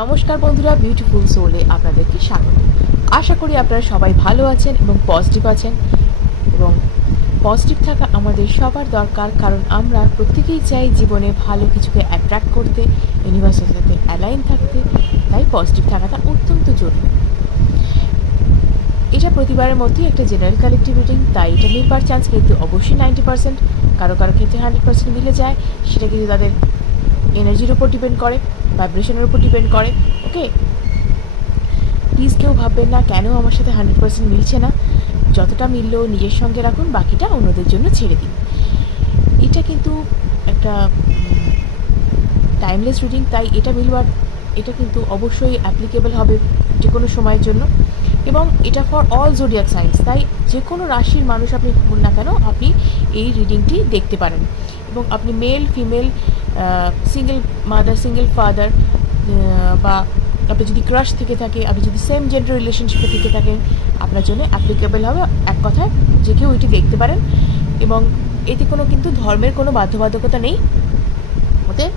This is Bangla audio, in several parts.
নমস্কার বন্ধুরা, বিউটিফুল সোলে আপনাদেরকে স্বাগত। আশা করি আপনারা সবাই ভালো আছেন এবং পজিটিভ আছেন। এবং পজিটিভ থাকা আমাদের সবার দরকার, কারণ আমরা প্রত্যেকেই চাই জীবনে ভালো কিছুকে অ্যাট্রাক্ট করতে, ইউনিভার্সের সাথে অ্যালাইন থাকতে। তাই পজিটিভ থাকাটা অত্যন্ত জরুরি। এটা প্রতিবারের মধ্যেই একটা জেনারেল কালেক্টিভ রিডিং, তাই এটা মিলবার চান্স কিন্তু অবশ্যই 90%। কারো কারো ক্ষেত্রে 100% মিলে যায়। সেটা কিন্তু তাদের এনার্জির উপর ডিপেন্ড করে, ভাইব্রেশনের উপর ডিপেন্ড করে। ওকে, প্লিজ কেউ ভাববেন না কেন আমার সাথে 100% মিলছে না। যতটা মিললেও নিজের সঙ্গে রাখুন, বাকিটা অন্যদের জন্য ছেড়ে দিন। এটা কিন্তু একটা টাইমলেস রিডিং, তাই এটা কিন্তু অবশ্যই অ্যাপ্লিকেবল হবে যে কোনো সময়ের জন্য। এবং এটা ফর অল জোডিয়াক সাইন্স, তাই যে কোনো রাশির মানুষ আপনি হন না কেন, আপনি এই রিডিংটি দেখতে পারেন। এবং আপনি male, female, single mother, single father, বা আপনি যদি ক্রাশ থেকে থাকে, আপনি যদি সেম জেন্ডার রিলেশনশিপে থেকে থাকেন, আপনার জন্য অ্যাপ্লিকেবল হবে। এক কথায় যে কেউ এটি দেখতে পারেন। এবং এতে কোনো কিন্তু ধর্মের কোনো বাধ্যবাধকতা নেই ওদের।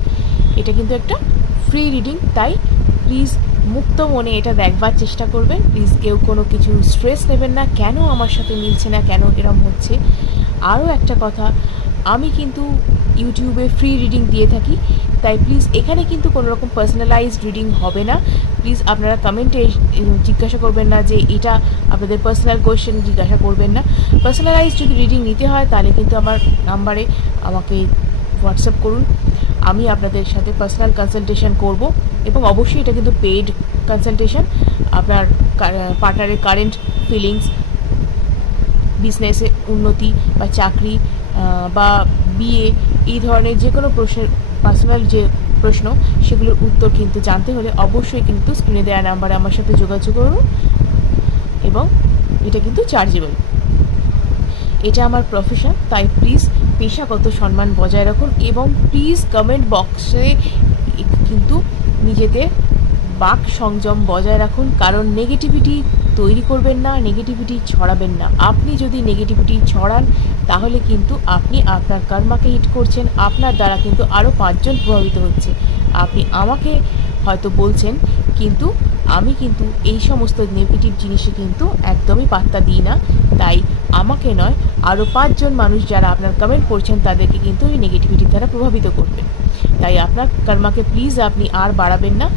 এটা কিন্তু একটা ফ্রি রিডিং, তাই প্লিজ মুক্ত মনে এটা দেখবার চেষ্টা করবেন। প্লিজ কেউ কোনো কিছু স্ট্রেস নেবেন না, কেন আমার সাথে মিলছে না, কেন এরম হচ্ছে। আরও একটা কথা, আমি কিন্তু ইউটিউবে ফ্রি রিডিং দিয়ে থাকি, তাই প্লিজ এখানে কিন্তু কোনো রকম পার্সোনালাইজড রিডিং হবে না। প্লিজ আপনারা কমেন্টে জিজ্ঞাসা করবেন না যে এটা আপনাদের পার্সোনাল কোয়েশ্চেন জিজ্ঞাসা করবেন না। পার্সোনালাইজড যদি রিডিং নিতে হয় তাহলে কিন্তু আমার নাম্বারে আমাকে হোয়াটসঅ্যাপ করুন, আমি আপনাদের সাথে পার্সোনাল কনসালটেশন করব। এবং অবশ্যই এটা কিন্তু পেইড কনসালটেশন। আপনার পার্টনারের কারেন্ট ফিলিংস, বিজনেসে উন্নতি বা চাকরি বা বিয়ে, এই ধরনের যে কোনো প্রশ্নের পার্সোনাল যে প্রশ্ন, সেগুলোর উত্তর কিন্তু জানতে হলে অবশ্যই কিন্তু স্ক্রিনে দেওয়া নাম্বারে আমার সাথে যোগাযোগ করুন। এবং এটা কিন্তু চার্জেবল, এটা আমার প্রফেশন, তাই প্লিজ পেশাগত সম্মান বজায় রাখুন। এবং প্লিজ কমেন্ট বক্সে কিন্তু নিজেদের বাক সংযম বজায় রাখুন, কারণ নেগেটিভিটি তৈরি করবেন না, নেগেটিভিটি ছড়াবেন না। আপনি যদি নেগেটিভিটি ছড়ান তাহলে কিন্তু আপনি আপনার কর্মাকে হিট করছেন, আপনার দ্বারা কিন্তু আরও 5 জন প্রভাবিত হচ্ছে। আপনি আমাকে হয়তো বলছেন, কিন্তু আমি কিন্তু এই সমস্ত নেগেটিভ জিনিসে কিন্তু একদমই পাত্তা দিই না। তাই আমাকে নয়, আরও 5 জন মানুষ যারা আপনার কমেন্ট করছেন তাদেরকে কিন্তু এই নেগেটিভিটির দ্বারা প্রভাবিত করবেন। তাই আপনার কর্মাকে প্লিজ আপনি আর বাড়াবেন না।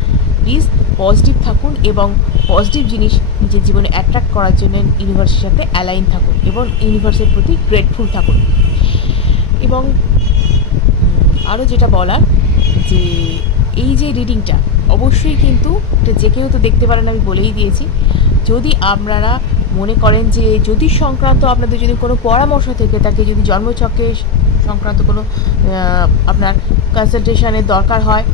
প্লিজ পজিটিভ থাকুন এবং পজিটিভ জিনিস নিজের জীবনে অ্যাট্রাক্ট করার জন্য ইউনিভার্সের সাথে অ্যালাইন থাকুন এবং ইউনিভার্সের প্রতি গ্রেটফুল থাকুন। এবং আরও যেটা বলার, যে এই যে রিডিংটা অবশ্যই কিন্তু এটা যে কেউ তো দেখতে পারেন, আমি বলেই দিয়েছি। যদি আপনারা মনে করেন যে জ্যোতিষ সংক্রান্ত আপনাদের যদি কোনো পরামর্শ থেকে থাকে, যদি জন্মছকে সংক্রান্ত কোনো আপনার কনসালটেশনের দরকার হয়,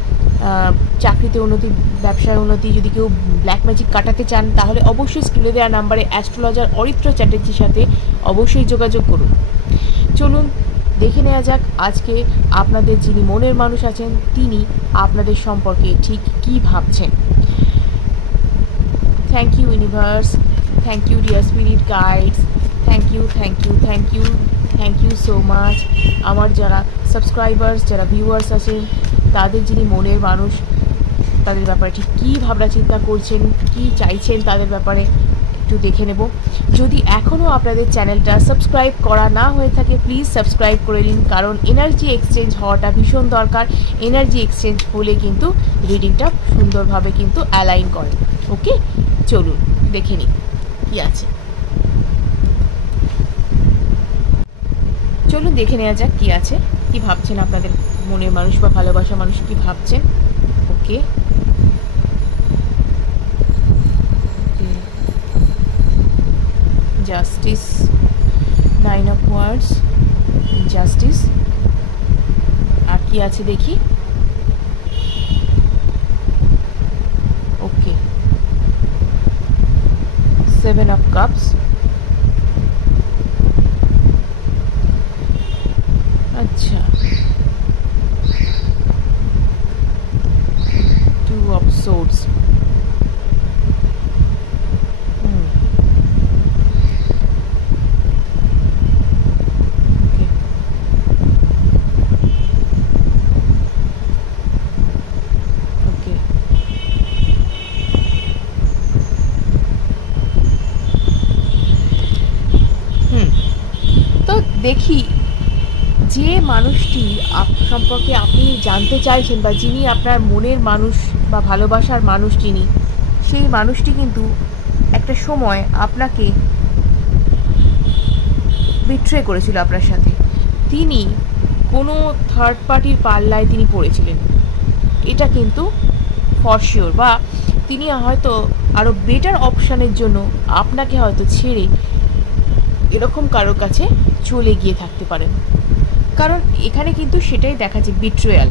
চাকরিতে উন্নতি, ব্যবসায় উন্নতি, যদি কেউ ব্ল্যাক ম্যাজিক কাটাতে চান, তাহলে অবশ্যই স্ক্রিনে দেওয়া নাম্বারে অ্যাস্ট্রোলজার অরিত্র চ্যাটার্জির সাথে অবশ্যই যোগাযোগ করুন। চলুন দেখে নেওয়া যাক আজকে আপনাদের যিনি মনের মানুষ আছেন তিনি আপনাদের সম্পর্কে ঠিক কী ভাবছেন। Thank you universe, thank you dear spirit guides, thank you, thank you, thank you, thank you so much. আমার যারা সাবস্ক্রাইবার্স, যারা ভিউয়ার্স আছেন, তাদের যিনি মনের মানুষ, তাদের ব্যাপারে ঠিক কী ভাবনা চিন্তা করছেন, কী চাইছেন তাদের ব্যাপারে একটু দেখে নেব। যদি এখনও আপনাদের চ্যানেলটা সাবস্ক্রাইব করা না হয়ে থাকে, প্লিজ সাবস্ক্রাইব করে নিন, কারণ এনার্জি এক্সচেঞ্জ হওয়াটা ভীষণ দরকার। এনার্জি এক্সচেঞ্জ হলে কিন্তু রিডিংটা সুন্দরভাবে কিন্তু অ্যালাইন করে। ওকে, চলুন দেখে নিই কী আছে। চলুন দেখে নেওয়া যাক কী আছে, কী ভাবছেন আপনাদের মনের মানুষ বা ভালোবাসা মানুষ, কী ভাবছেন। ওকে, জাস্টিস, 9 of Wands, জাস্টিস, আর কি আছে দেখি। ওকে, 7 of Cups, আচ্ছা, 2 of Swords, দেখি যে মানুষটি সম্পর্কে আপনি জানতে চাইছেন বা যিনি আপনার মনের মানুষ বা ভালোবাসার মানুষ যিনি, সেই মানুষটি কিন্তু একটা সময় আপনাকে বিট্রে করেছিল আপনার সাথে। তিনি কোনো থার্ড পার্টির পাল্লায় তিনি পড়েছিলেন, এটা কিন্তু ফর শিওর। বা তিনি হয়তো আরও বেটার অপশানের জন্য আপনাকে হয়তো ছেড়ে এরকম কারোর কাছে চলে গিয়ে থাকতে পারেন। কারণ এখানে কিন্তু সেটাই দেখাচ্ছে, বিট্রেয়াল।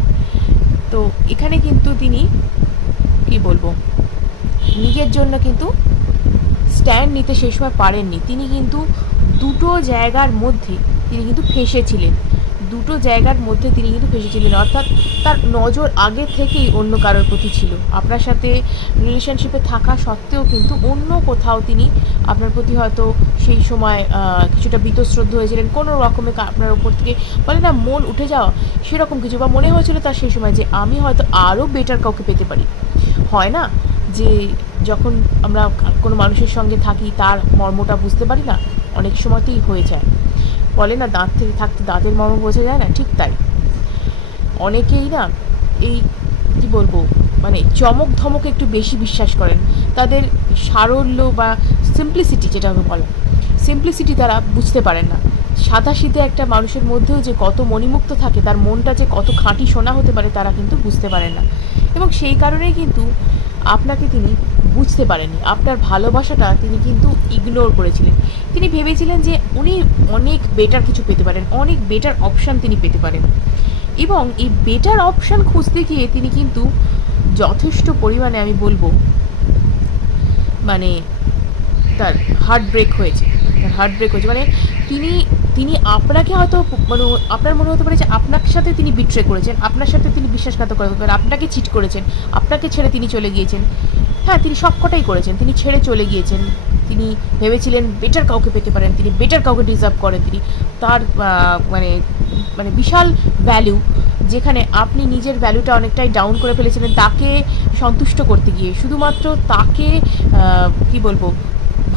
তো এখানে কিন্তু তিনি কি বলবো, নিজের জন্য কিন্তু স্ট্যান্ড নিতে সেই সময় পারেননি। তিনি কিন্তু দুটো জায়গার মধ্যে তিনি কিন্তু ফেঁসেছিলেন, অর্থাৎ তার নজর আগে থেকেই অন্য কারোর প্রতি ছিল। আপনার সাথে রিলেশনশিপে থাকা সত্ত্বেও কিন্তু অন্য কোথাও তিনি আপনার প্রতি হয়তো সেই সময় কিছুটা বীতশ্রদ্ধ হয়েছিলেন, কোনো রকমে আপনার ওপর থেকে বলে না মন উঠে যাওয়া, সেরকম কিছু। বা মনে হয়েছিল তার সেই সময় যে আমি হয়তো আরও বেটার কাউকে পেতে পারি। হয় না যে যখন আমরা কোনো মানুষের সঙ্গে থাকি তার মর্মটা বুঝতে পারি না, অনেক সময়তেই হয়ে যায়। বলে না দাঁত থেকে থাকতে দাঁতের মর্ম বোঝা যায় না, ঠিক তাই অনেকেই না এই কি বলবো মানে চমক ধমকে একটু বেশি বিশ্বাস করেন। তাদের সারল্য বা সিম্পলিসিটি, যেটাকে বলে সিম্পলিসিটি, তারা বুঝতে পারেন না। সাদাসিধে একটা মানুষের মধ্যেও যে কত মণিমুক্ত থাকে, তার মনটা যে কত খাঁটি সোনা হতে পারে, তারা কিন্তু বুঝতে পারেন না। এবং সেই কারণেই কিন্তু আপনাকে তিনি বুঝতে পারেননি। আপনার ভালোবাসাটা তিনি কিন্তু ইগনোর করেছিলেন। তিনি ভেবেছিলেন যে উনি অনেক বেটার কিছু পেতে পারেন, অনেক বেটার অপশান তিনি পেতে পারেন। এবং এই বেটার অপশান খুঁজতে গিয়ে তিনি কিন্তু যথেষ্ট পরিমাণে, আমি বলবো মানে তার হার্ট ব্রেক হয়েছে। মানে তিনি আপনাকে হয়তো মানে আপনার মনে হতে পারে যে আপনার সাথে তিনি বিট্রে করেছেন, আপনার সাথে তিনি বিশ্বাসঘাতকতা করেছেন, আপনাকে চিট করেছেন, আপনাকে ছেড়ে তিনি চলে গিয়েছেন। হ্যাঁ, তিনি সবকটাই করেছেন, তিনি ছেড়ে চলে গিয়েছেন। তিনি ভেবেছিলেন বেটার কাউকে পেতে পারেন, তিনি বেটার কাউকে ডিজার্ভ করেন। তিনি তার মানে মানে বিশাল ভ্যালু, যেখানে আপনি নিজের ভ্যালুটা অনেকটাই ডাউন করে ফেলেছিলেন তাকে সন্তুষ্ট করতে গিয়ে, শুধুমাত্র তাকে কি বলবো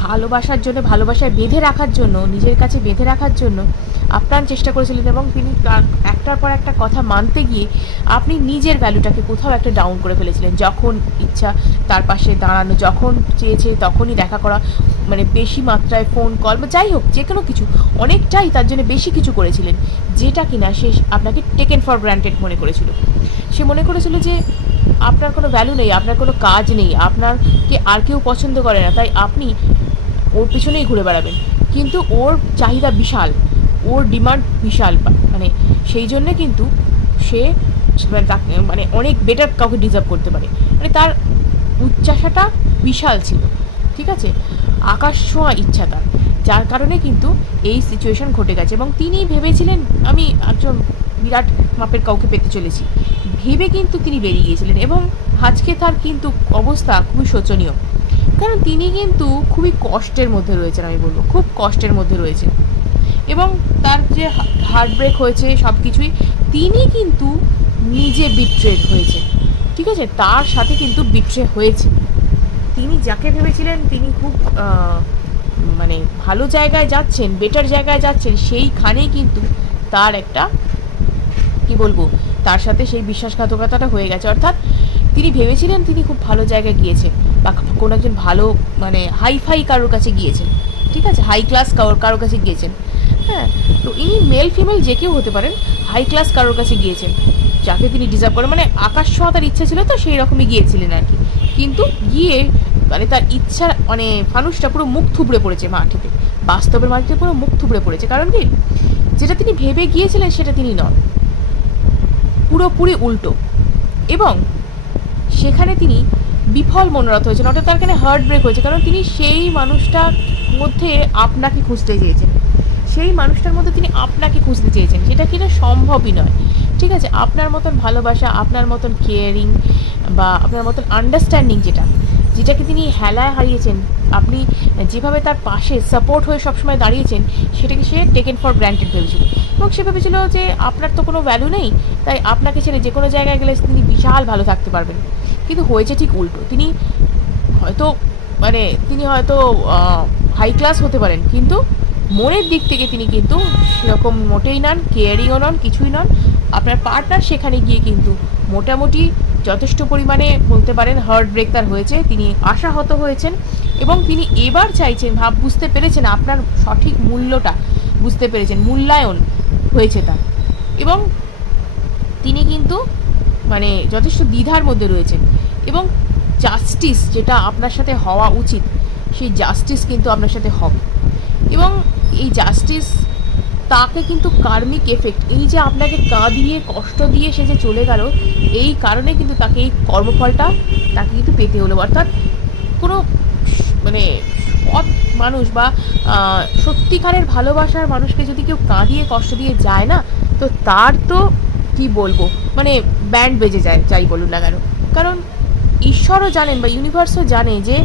ভালোবাসার জন্য, ভালোবাসায় বেঁধে রাখার জন্য, নিজের কাছে বেঁধে রাখার জন্য আপ্রাণ চেষ্টা করেছিলেন। এবং তিনি একটার পর একটা কথা মানতে গিয়ে আপনি নিজের ভ্যালুটাকে কোথাও একটা ডাউন করে ফেলেছিলেন। যখন ইচ্ছা তার পাশে দাঁড়ানো, যখন চেয়েছে তখনই দেখা করা, মানে বেশি মাত্রায় ফোন কল বা যাই হোক যে কোনো কিছু, অনেকটাই তার জন্য বেশি কিছু করেছিলেন, যেটা কিনা সে আপনাকে টেকেন ফর গ্রান্টেড মনে করেছিল। সে মনে করেছিল যে আপনার কোনো ভ্যালু নেই, আপনার কোনো কাজ নেই, আপনাকে আর কেউ পছন্দ করে না, তাই আপনি ওর পিছনেই ঘুরে বেড়াবেন। কিন্তু ওর চাহিদা বিশাল, ওর ডিমান্ড বিশাল, মানে সেই জন্যে কিন্তু সে মানে অনেক বেটার কাউকে ডিজার্ভ করতে পারে, মানে তার উচ্চাসাটা বিশাল ছিল, ঠিক আছে, আকাশ ছোঁয়া ইচ্ছা তার, যার কারণে কিন্তু এই সিচুয়েশন ঘটে গেছে। এবং তিনি ভেবেছিলেন আমি একজন বিরাট মাপের কাউকে পেতে চলেছি, ভেবে কিন্তু তিনি বেরিয়ে গিয়েছিলেন। এবং আজকে তার কিন্তু অবস্থা খুবই শোচনীয়, কারণ তিনি কিন্তু খুবই কষ্টের মধ্যে রয়েছেন, আমি বলবো খুব কষ্টের মধ্যে রয়েছেন। এবং তার যে হার্ট ব্রেক হয়েছে সব কিছুই, তিনি কিন্তু নিজে বিট্রেড হয়েছে, ঠিক আছে, তার সাথে কিন্তু বিট্রে হয়েছে। তিনি যাকে ভেবেছিলেন তিনি খুব মানে ভালো জায়গায় যাচ্ছেন, বেটার জায়গায় যাচ্ছেন, সেইখানেই কিন্তু তার একটা কি বলবো তার সাথে সেই বিশ্বাসঘাতকতাটা হয়ে গেছে। অর্থাৎ তিনি ভেবেছিলেন তিনি খুব ভালো জায়গায় গিয়েছেন, বা কোনো একজন ভালো মানে হাইফাই কারোর কাছে গিয়েছেন, ঠিক আছে, হাই ক্লাস কারোর কাছে গিয়েছেন। হ্যাঁ, তো ইনি মেল ফিমেল যে কেউ হতে পারেন, হাই ক্লাস কারোর কাছে গিয়েছেন যাকে তিনি ডিজার্ভ করেন, মানে আকাশ ছোঁয়া তার ইচ্ছা ছিল, তো সেই রকমই গিয়েছিলেন আর কি। কিন্তু গিয়ে মানে তার ইচ্ছার মানে মানুষটা পুরো মুখ থুবড়ে পড়েছে মাটিতে, বাস্তবের মাটিতে পুরো মুখ থুবড়ে পড়েছে। কারণ কি, যেটা তিনি ভেবে গিয়েছিলেন সেটা তিনি নন, পুরোপুরি উল্টো। এবং সেখানে তিনি বিফল মনোরথ হয়েছেন, অর্থাৎ তার এখানে হার্ট ব্রেক হয়েছে। কারণ তিনি সেই মানুষটার মধ্যে আপনাকে খুঁজতে চেয়েছেন, সেই মানুষটার মধ্যে তিনি আপনাকে খুঁজতে চেয়েছেন, যেটা কিনা সম্ভবই নয়, ঠিক আছে। আপনার মতন ভালোবাসা, আপনার মতন কেয়ারিং বা আপনার মতন আন্ডারস্ট্যান্ডিং, যেটাকে তিনি হেলায় হারিয়েছেন, আপনি যেভাবে তার পাশে সাপোর্ট হয়ে সবসময় দাঁড়িয়েছেন, সেটাকে সে টেকেন ফর গ্র্যান্টেড ভেবেছিল। এবং সে ভেবেছিল যে আপনার তো কোনো ভ্যালু নেই, তাই আপনাকে ছেড়ে যে কোনো জায়গায় গেলে তিনি বিশাল ভালো থাকতে পারবেন। কিন্তু হয়েছে ঠিক উল্টো। তিনি হয়তো হাই ক্লাস হতে পারেন, কিন্তু মনের দিক থেকে তিনি কিন্তু সেরকম মোটেই নন, কেয়ারিংও নন, কিছুই নন। আপনার পার্টনার সেখানে গিয়ে কিন্তু মোটামুটি যথেষ্ট পরিমাণে বলতে পারেন হার্ট ব্রেক তার হয়েছে, তিনি আশাহত হয়েছেন এবং তিনি এবার চাইছেন, বুঝতে পেরেছেন আপনার সঠিক মূল্যটা বুঝতে পেরেছেন, মূল্যায়ন হয়েছে তার, এবং তিনি কিন্তু মানে যথেষ্ট দ্বিধার মধ্যে রয়েছেন এবং জাস্টিস যেটা আপনার সাথে হওয়া উচিত সেই জাস্টিস কিন্তু আপনার সাথে হবে। এবং এই জাস্টিস তাকে কিন্তু কার্মিক এফেক্ট, এই যে আপনাকে কাঁদিয়ে কষ্ট দিয়ে সে যে চলে গেল, এই কারণে কিন্তু তাকে এই কর্মফলটা তাকে কিন্তু পেতে হলো। অর্থাৎ কোনো মানে সৎ মানুষ বা সত্যিকারের ভালোবাসার মানুষকে যদি কেউ কাঁদিয়ে কষ্ট দিয়ে যায় না, তো তার তো কি বলবো, মানে ব্যান্ড বেজে যায় যাই বলুন না কেন। কারণ ঈশ্বরও জানেন বা ইউনিভার্সও জানে যে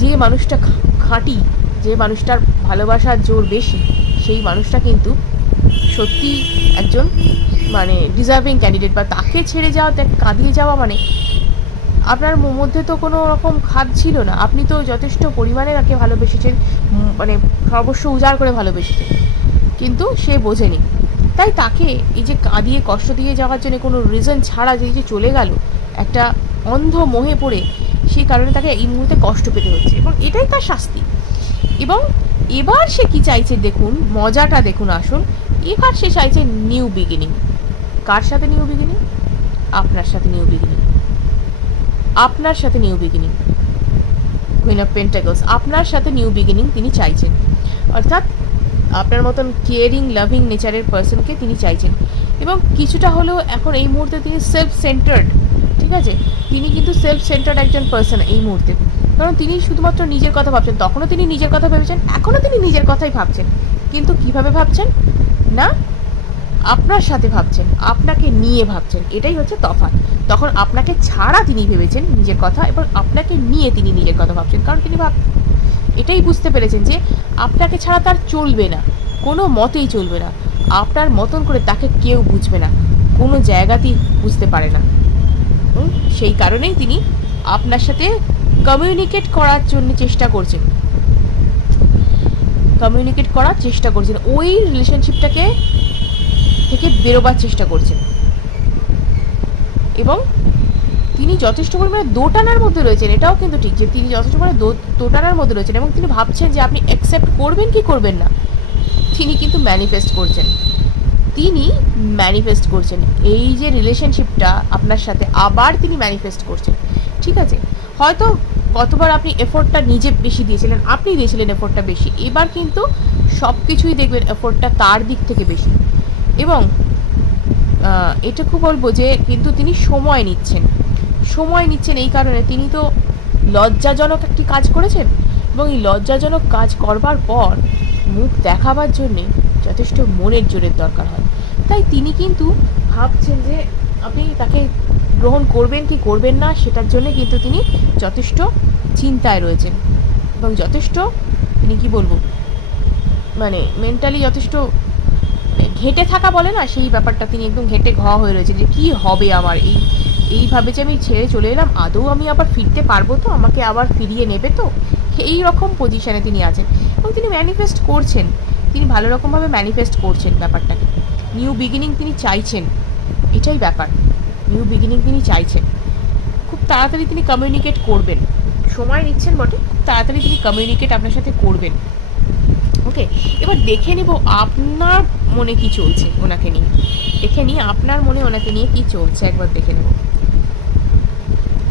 যে মানুষটা খাঁটি, যে মানুষটার ভালোবাসার জোর বেশি, সেই মানুষটা কিন্তু সত্যি একজন মানে ডিজার্ভিং ক্যান্ডিডেট। বা তাকে ছেড়ে যাওয়া, তাকে কাঁদিয়ে যাওয়া মানে আপনার মধ্যে তো কোনো রকম খাদ ছিল না, আপনি তো যথেষ্ট পরিমাণে তাকে ভালোবেসেছেন, মানে সর্বস্ব উজাড় করে ভালোবেসেছেন, কিন্তু সে বোঝেনি। তাই তাকে এই যে কাঁদিয়ে কষ্ট দিয়ে যাওয়ার জন্য কোনো রিজন ছাড়া যে চলে গেল একটা অন্ধ মোহে পড়ে, সেই কারণে তাকে এই মুহূর্তে কষ্ট পেতে হচ্ছে এবং এটাই তার শাস্তি। এবং এবার সে কি চাইছে দেখুন, মজাটা দেখুন আসুন। এবার সে চাইছে নিউ বিগিনিং। কার সাথে নিউ বিগিনিং? আপনার সাথে নিউ বিগিনিং, আপনার সাথে new beginning. Queen of pentacles, আপনার সাথে নিউ বিগিনিং তিনি চাইছেন। অর্থাৎ আপনার মতন কেয়ারিং লাভিং নেচারের পার্সনকে তিনি চাইছেন এবং কিছুটা হলেও এখন এই মুহূর্তে তিনি সেলফ সেন্টার্ড, ঠিক আছে, তিনি কিন্তু সেলফ সেন্টার্ড একজন পার্সন এই মুহূর্তে। কারণ তিনি শুধুমাত্র নিজের কথা ভাবছেন, তখনও তিনি নিজের কথা ভেবেছেন, এখনও তিনি নিজের কথাই ভাবছেন, কিন্তু কিভাবে ভাবছেন না আপনার সাথে ভাবছেন, আপনাকে নিয়ে ভাবছেন, এটাই হচ্ছে তফাৎ। তখন আপনাকে ছাড়া তিনি ভেবেছেন নিজের কথা এবং আপনাকে নিয়ে তিনি নিজের কথা ভাবছেন, কারণ তিনি এটাই বুঝতে পেরেছেন যে আপনাকে ছাড়া তার চলবে না, কোনো মতেই চলবে না, আপনার মতন করে তাকে কেউ বুঝবে না, কোনো জায়গাতেই বুঝতে পারে না। সেই কারণেই তিনি আপনার সাথে কমিউনিকেট করার জন্য চেষ্টা করছেন, কমিউনিকেট করার চেষ্টা করছেন, ওই রিলেশনশিপটাকে থেকে বেরোবার চেষ্টা করছেন। এবং তিনি যথেষ্ট পরিমাণে দোটানার মধ্যে রয়েছেন, এটাও কিন্তু ঠিক যে তিনি যথেষ্ট পরিমাণে দোটানার মধ্যে রয়েছেন এবং তিনি ভাবছেন যে আপনি অ্যাকসেপ্ট করবেন কি করবেন না। তিনি কিন্তু ম্যানিফেস্ট করছেন, তিনি ম্যানিফেস্ট করছেন এই যে রিলেশনশিপটা আপনার সাথে আবার তিনি ম্যানিফেস্ট করছেন, ঠিক আছে। হয়তো কতবার আপনি এফোর্টটা নিজে বেশি দিয়েছিলেন, আপনি দিয়েছিলেন এফোর্টটা বেশি, এবার কিন্তু সব কিছুই দেখবেন এফোর্টটা তার দিক থেকে বেশি। এবং এটুকু বলবো যে কিন্তু তিনি সময় নিচ্ছেন, সময় নিচ্ছেন এই কারণে তিনি তো লজ্জাজনক একটি কাজ করেছেন এবং এই লজ্জাজনক কাজ করবার পর মুখ দেখাবার জন্যে যথেষ্ট মনের জোরের দরকার হয়। তাই তিনি কিন্তু ভাবছেন যে আপনি তাকে গ্রহণ করবেন কি করবেন না, সেটার জন্য কিন্তু তিনি যথেষ্ট চিন্তায় রয়েছেন এবং যথেষ্ট তিনি কি বলবো মানে মেন্টালি যথেষ্ট ঘেঁটে থাকা বলে না, সেই ব্যাপারটা তিনি একদম ঘেঁটে ঘ হয়ে রয়েছেন যে কি হবে আমার, এইভাবে যে আমি ছেড়ে চলে এলাম, আদৌ আমি আবার ফিরতে পারবো তো, আমাকে আবার ফিরিয়ে নেবে তো, এই রকম পজিশানে তিনি আছেন এবং তিনি ম্যানিফেস্ট করছেন, তিনি ভালো রকমভাবে ম্যানিফেস্ট করছেন ব্যাপারটাকে। নিউ বিগিনিং তিনি চাইছেন, এটাই ব্যাপার, নিউ বিগিনিং তিনি চাইছেন। খুব তাড়াতাড়ি তিনি কমিউনিকেট করবেন, সময় নিচ্ছেন বটে, খুব তাড়াতাড়ি তিনি কমিউনিকেট আপনার সাথে করবেন। ওকে, এবার দেখে নিব আপনার মনে কি চলছে ওনাকে নিয়ে, দেখে নিই আপনার মনে ওনাকে নিয়ে কি চলছে, একবার দেখে নেব।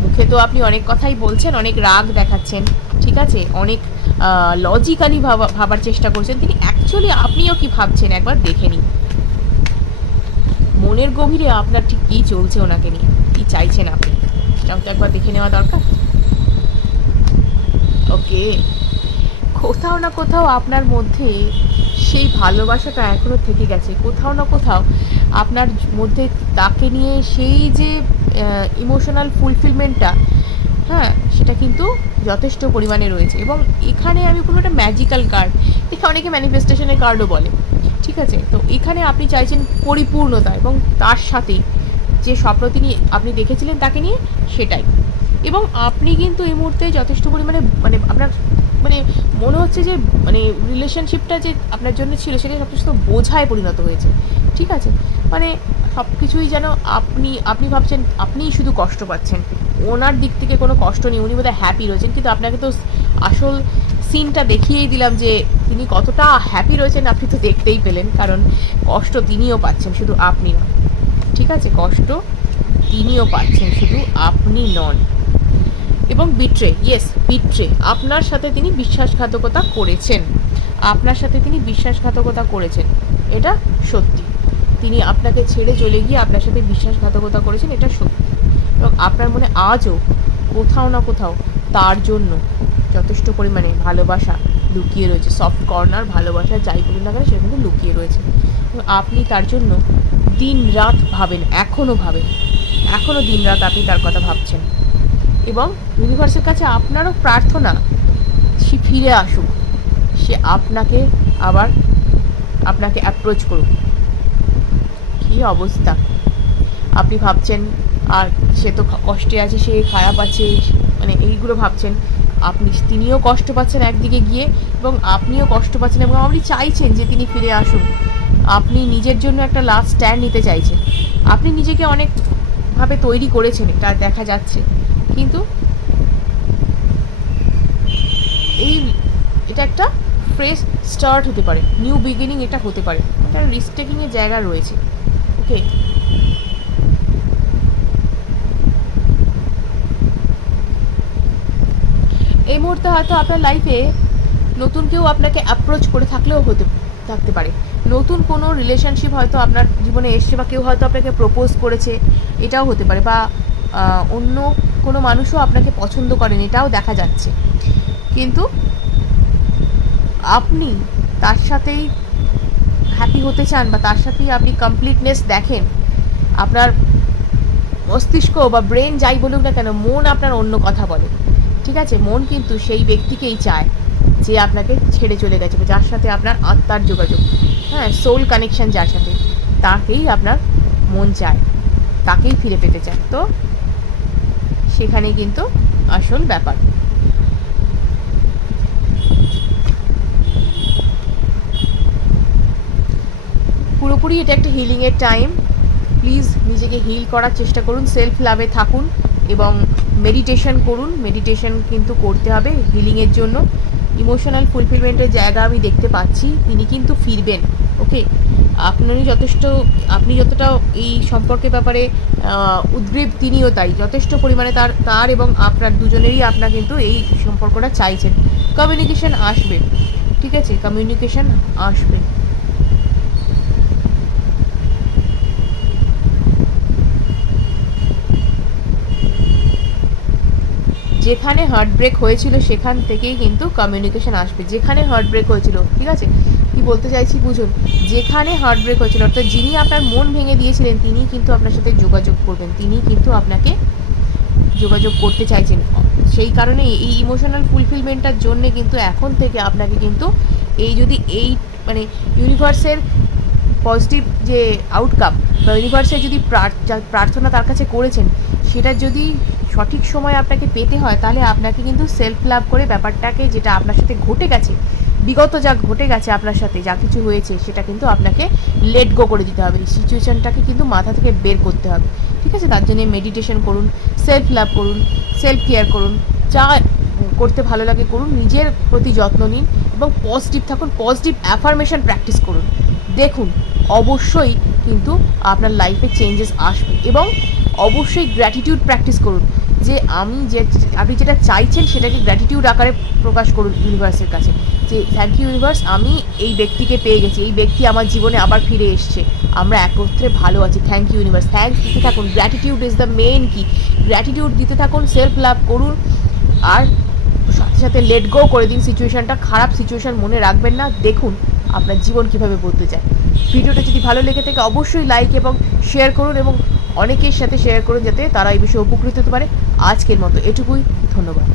মুখে তো আপনি অনেক কথাই বলছেন, অনেক রাগ দেখাচ্ছেন, ঠিক আছে, অনেক লজিক্যালি ভাবার চেষ্টা করছেন, তিনি অ্যাকচুয়ালি আপনিও কি ভাবছেন একবার দেখে নিন। মনের গভীরে আপনার ঠিক কী চলছে ওনাকে নিয়ে, কী চাইছেন আপনি, এটাও তো একবার দেখে নেওয়া দরকার। ওকে, কোথাও না কোথাও আপনার মধ্যে সেই ভালোবাসাটা এখনও থেকে গেছে, কোথাও না কোথাও আপনার মধ্যে তাকে নিয়ে সেই যে ইমোশনাল ফুলফিলমেন্টটা, হ্যাঁ, সেটা কিন্তু যথেষ্ট পরিমাণে রয়েছে। এবং এখানে আমি কোনো একটা ম্যাজিক্যাল কার্ড দেখে, অনেকে ম্যানিফেস্টেশনের কার্ডও বলে, ঠিক আছে, তো এখানে আপনি চাইছেন পরিপূর্ণতা এবং তার সাথে যে স্বপ্ন আপনি দেখেছিলেন তাকে নিয়ে সেটাই। এবং আপনি কিন্তু এই মুহূর্তে যথেষ্ট পরিমাণে মানে আপনার মানে মনে হচ্ছে যে মানে রিলেশনশিপটা যে আপনার জন্য ছিল সেটা সবচেয়ে বোঝায় পরিণত হয়েছে। ঠিক আছে, মানে সব কিছুই যেন আপনি ভাবছেন আপনিই শুধু কষ্ট পাচ্ছেন, ওনার দিক থেকে কোনো কষ্ট নেই, উনি বোধহয় হ্যাপি রয়েছেন। কিন্তু আপনাকে তো আসল সিনটা দেখিয়েই দিলাম যে তিনি কতটা হ্যাপি রয়েছেন, আপনি তো দেখতেই পেলেন। কারণ কষ্ট তিনিও পাচ্ছেন, শুধু আপনি নন। ঠিক আছে, কষ্ট তিনিও পাচ্ছেন, শুধু আপনি নন। এবং বিট্রে, ইয়েস বিট্রে, আপনার সাথে তিনি বিশ্বাসঘাতকতা করেছেন, আপনার সাথে তিনি বিশ্বাসঘাতকতা করেছেন, এটা সত্যি। তিনি আপনাকে ছেড়ে চলে গিয়ে আপনার সাথে বিশ্বাসঘাতকতা করেছেন, এটা সত্যি। এবং আপনার মনে আজও কোথাও না কোথাও তার জন্য যথেষ্ট পরিমাণে ভালোবাসা লুকিয়ে রয়েছে, সফট কর্নার ভালোবাসা যাই বলুন না কেন সেটা কিন্তু লুকিয়ে রয়েছে। আপনি তার জন্য দিন রাত ভাবেন, এখনও দিন রাত আপনি তার কথা ভাবছেন। এবং ইউনিভার্সের কাছে আপনারও প্রার্থনা সে ফিরে আসুক, সে আপনাকে অ্যাপ্রোচ করুক। কী অবস্থা, আপনি ভাবছেন আর সে তো কষ্টে আছে, সে খারাপ আছে, মানে এইগুলো ভাবছেন। তিনিও কষ্ট পাচ্ছেন একদিকে গিয়ে, এবং আপনিও কষ্ট পাচ্ছেন, এবং আপনি চাইছেন যে তিনি ফিরে আসুন। আপনি নিজের জন্য একটা লাস্ট স্ট্যান্ড নিতে চাইছেন, আপনি নিজেকে অনেকভাবে তৈরি করেছেন, এটা দেখা যাচ্ছে। কিন্তু এটা একটা ফ্রেশ স্টার্ট হতে পারে, নিউ বিগিনিং এটা হতে পারে, এটা রিস্ক টেকিংয়ের জায়গা রয়েছে। ওকে, এই মুহূর্তে হয়তো আপনার লাইফে নতুন কেউ আপনাকে অ্যাপ্রোচ করে থাকতে পারে, নতুন কোনো রিলেশনশিপ হয়তো আপনার জীবনে এসছে, বা কেউ হয়তো আপনাকে প্রপোজ করেছে, এটাও হতে পারে, বা অন্য কোনো মানুষও আপনাকে পছন্দ করেন, এটাও দেখা যাচ্ছে। কিন্তু আপনি তার সাথেই হ্যাপি হতে চান, বা তার সাথেই আপনি কমপ্লিটনেস দেখেন, আপনার মস্তিষ্ক বা ব্রেন যাই বলুক না কেন, মন আপনার অন্য কথা বলে। ঠিক আছে, মন কিন্তু সেই ব্যক্তিকেই চায় যে আপনাকে ছেড়ে চলে গেছে, যার সাথে আপনার আত্মার যোগাযোগ, হ্যাঁ, সোল কানেকশন যার সাথে, তাকেই আপনার মন চায়, তাকেই ফিরে পেতে চায়। তো সেখানেই কিন্তু আসল ব্যাপার। পুরোপুরি এটা একটা হিলিংয়ের টাইম। প্লিজ নিজেকে হিল করার চেষ্টা করুন, সেলফ লাভে থাকুন এবং মেডিটেশন করুন। মেডিটেশন কিন্তু করতে হবে হিলিংয়ের জন্য। ইমোশনাল ফুলফিলমেন্টের জায়গা আমি দেখতে পাচ্ছি, তিনি কিন্তু ফিরবেন। ওকে, আপনি যতটা এই সম্পর্কের ব্যাপারে উদ্গ্রীব, তিনিও তাই, যথেষ্ট পরিমাণে তার এবং আপনার দুজনেরই আপনার কিন্তু এই সম্পর্কটা চাইছেন। কমিউনিকেশন আসবে, ঠিক আছে, কমিউনিকেশন আসবে। যেখানে হার্ট ব্রেক হয়েছিল সেখান থেকেই কিন্তু কমিউনিকেশন আসবে, যেখানে হার্ট ব্রেক হয়েছিল। ঠিক আছে, কি বলতে চাইছি বুঝুন, যেখানে হার্ট ব্রেক হয়েছিল, অর্থাৎ যিনি আপনার মন ভেঙে দিয়েছিলেন তিনি কিন্তু আপনার সাথে যোগাযোগ করবেন, তিনি কিন্তু আপনাকে যোগাযোগ করতে চাইছেন। সেই কারণে এই ইমোশনাল ফুলফিলমেন্টটার জন্য কিন্তু এখন থেকে আপনাকে কিন্তু এই মানে ইউনিভার্সের পজিটিভ যে আউটকাম, বা ইউনিভার্সের যদি প্রার্থনা তার কাছে করেছেন সেটা যদি সঠিক সময় আপনাকে পেতে হয়, তাহলে আপনাকে কিন্তু সেলফ লাভ করে ব্যাপারটাকে, যেটা আপনার সাথে ঘটে গেছে, বিগত যা ঘটে গেছে আপনার সাথে, যা কিছু হয়েছে, সেটা কিন্তু আপনাকে লেট গো করে দিতে হবে। এই সিচুয়েশনটাকে কিন্তু মাথা থেকে বের করতে হবে। ঠিক আছে, তার জন্য মেডিটেশন করুন, সেলফ লাভ করুন, সেলফ কেয়ার করুন, যা করতে ভালো লাগে করুন, নিজের প্রতি যত্ন নিন এবং পজিটিভ থাকুন, পজিটিভ অ্যাফার্মেশন প্র্যাকটিস করুন। দেখুন অবশ্যই কিন্তু আপনার লাইফে চেঞ্জেস আসবে। এবং অবশ্যই গ্র্যাটিটিউড প্র্যাকটিস করুন, যে আপনি যেটা চাইছেন সেটাকে গ্র্যাটিটিউড আকারে প্রকাশ করুন ইউনিভার্সের কাছে, যে থ্যাংক ইউ ইউনিভার্স, আমি এই ব্যক্তিকে পেয়ে গেছি, এই ব্যক্তি আমার জীবনে আবার ফিরে এসছে, আমরা একত্রে ভালো আছি, থ্যাংক ইউ ইউনিভার্স। থ্যাংকস দিতে থাকুন, গ্র্যাটিটিউড ইজ দ্য মেন কি, গ্র্যাটিটিউড দিতে থাকুন, সেলফ লাভ করুন, আর সাথে সাথে লেট গো করে দিন সিচুয়েশনটা। খারাপ সিচুয়েশন মনে রাখবেন না, দেখুন আপনার জীবন কীভাবে বদলে যায়। ভিডিওটা যদি ভালো লেগে থাকে অবশ্যই লাইক এবং শেয়ার করুন, এবং অনেকের সাথে শেয়ার করুন যাতে তারা এই বিষয়ে উপকৃত হতে পারে। আজকের মতো এটুকুই, ধন্যবাদ।